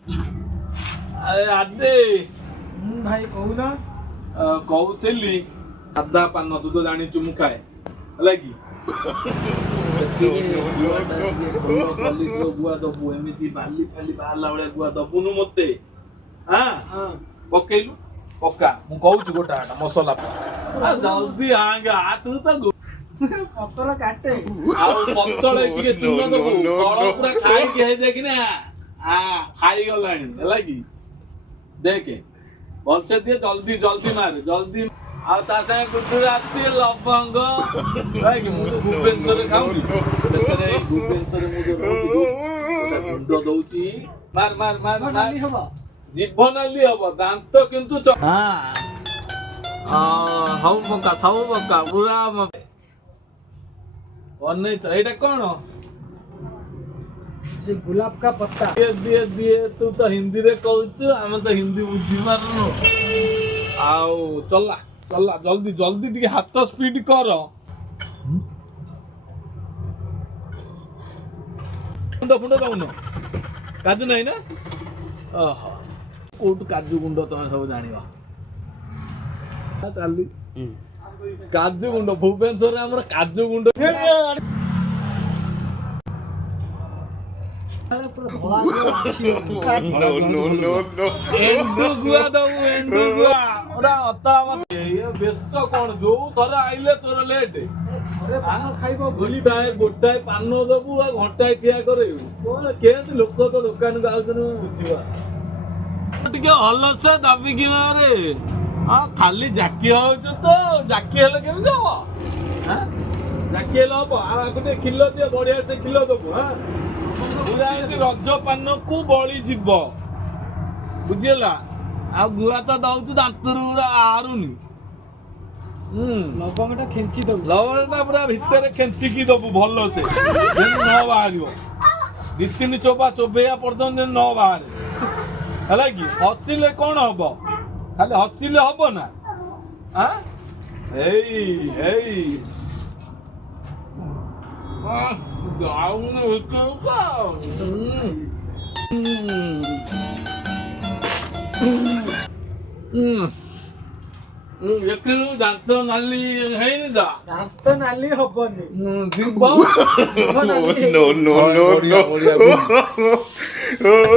ଆରେ ଆଦେ ଭାଇ କହୁନ କହୁଥିଲି ସାଧା ପାନ ତୁ ତ ଜାଣିଛୁ ମୁଁ ଖାଏ ହେଲା କି ଗୁଆ ଦବୁ ଏମିତି ବାଲି ଫାଲି ବାହାରିଲା ଭଳିଆ ଗୁଆ ଦବୁନୁ ମତେ ପକେଇଲୁ ପକା ମୁଁ କହୁଛି ଗୋଟା ମସଲା ଜଲ୍ଦି ଆଙ୍ଗା ତୁ ତ ପତ୍ର କାଟେ ଆଉ ପତଳେ ଟିକେ ଚୂନ ଦବୁ ଫଳ ପୁରା ଖାଇକି ହେଇଯାଇକି ନା ଖାଇଗଲାଣି ହେଲା କି ଦେଖେ ଭଲସେ ଦିଏ ଜଲ୍ଦି ଜଲ୍ଦି ମାରେ ଜଲ୍ଦି ଆଉ ତା ସାଙ୍ଗେ ଗୁଜୁରାତି ଲବଙ୍ଗ ମୁଁ ତ ଭୁବନେଶ୍ୱରରେ ଖାଉନି ଭୁବନେଶ୍ୱରରେ ମୁଁ ଯୋଉ ଗୁଣ୍ଡ ଦଉଛି ମାର ମାର ମାର ନାଲି ହବ ଜିଭ ନାଲି ହବ ଦାନ୍ତ କିନ୍ତୁ ସବୁ ପକା ସବୁ ପକା ପୁରା ବନେଇ ତ ଏଇଟା କଣ ସେ ଗୁଲାବ କା ପତ୍ତା ଦିଏ ଦିଏ ତୁ ତ ହିନ୍ଦୀରେ କହୁଛୁ ଆମେ ତ ହିନ୍ଦୀ ବୁଝିପାରୁନୁ ଆଉ ଚଲା ଚଲା ଜଲ୍ଦି ଜଲ୍ଦି ଟିକେ ହାତ ସ୍ପିଡ କର ଗୁଣ୍ଡ ଫୁଣ୍ଡ ଦଉନ କାଜୁ ନାହିଁ ନା ଓହୋ କୋଉଠୁ କାଜୁ ଗୁଣ୍ଡ ତମେ ସବୁ ଜାଣିବ ଚାଲି କାଜୁ ଗୁଣ୍ଡ ଭୁବନେଶ୍ୱରରେ ଆମର କାଜୁ ଗୁଣ୍ଡ ଏଣ୍ଡୁଗୁଆ ଦବୁ ଏଣ୍ଡୁଗୁଆ ବ୍ୟସ୍ତ କଣ ଯୋଉ ଥରେ ଆଇଲେ ତୋର ଲେଟ୍ ପାନ ଖାଇବ ଗୋଟାଏ ପାନ ଦବୁ ଆଉ ଘଣ୍ଟାଏ ଠିଆ କରେଇବୁ କଣ କେମିତି ଲୋକ ତ ଦୋକାନକୁ ଆଉଛନ୍ତି ମୁଁ ବୁଝିବା ଟିକେ ଭଲସେ ଦାବିକି ମାରେ ହଁ ଖାଲି ଜାକି ହଉଛୁ ତ ଜାକି ହେଲେ କେମିତି ହବ ଜାକି ହେଲେ ହବ ଆଉ ଆକୁ ଟିକେ କ୍ଷୀର ଦିଅ ବଢିଆ ସେ କ୍ଷୀର ଦବୁ ପୁରା ଏମିତି ରଜ ପାନକୁ ବଳି ଯିବ ବୁଝିହେଲା ଆଉ ଗୁଆ ତ ଦଉଛୁ ଦାନ୍ତରୁ ପୁରା ଆରୁନି ଲବଙ୍ଗ ଟା ଖେଞ୍ଚି ଦବୁ ଲବଙ୍ଗ ଟା ପୁରା ଭିତରେ ଖେଞ୍ଚିକି ଦବୁ ଭଲସେ ଯେମିତି ନ ବାହାରିବ ଦି ତିନି ଚୋପା ଚୋବେଇବା ପର୍ଯ୍ୟନ୍ତ ଯେମିତି ନ ବାହାରେ ହେଲା କି ହସିଲେ କଣ ହବ ଖାଲି ହସିଲେ ହବ ନା ଏଇ ଏଇ ଯାଉନି ଦେଖିଲୁ ଦାନ୍ତ ନାଲି ହେଇନି ତ ଦାନ୍ତ ନାଲି ହବନି ଯିବ no.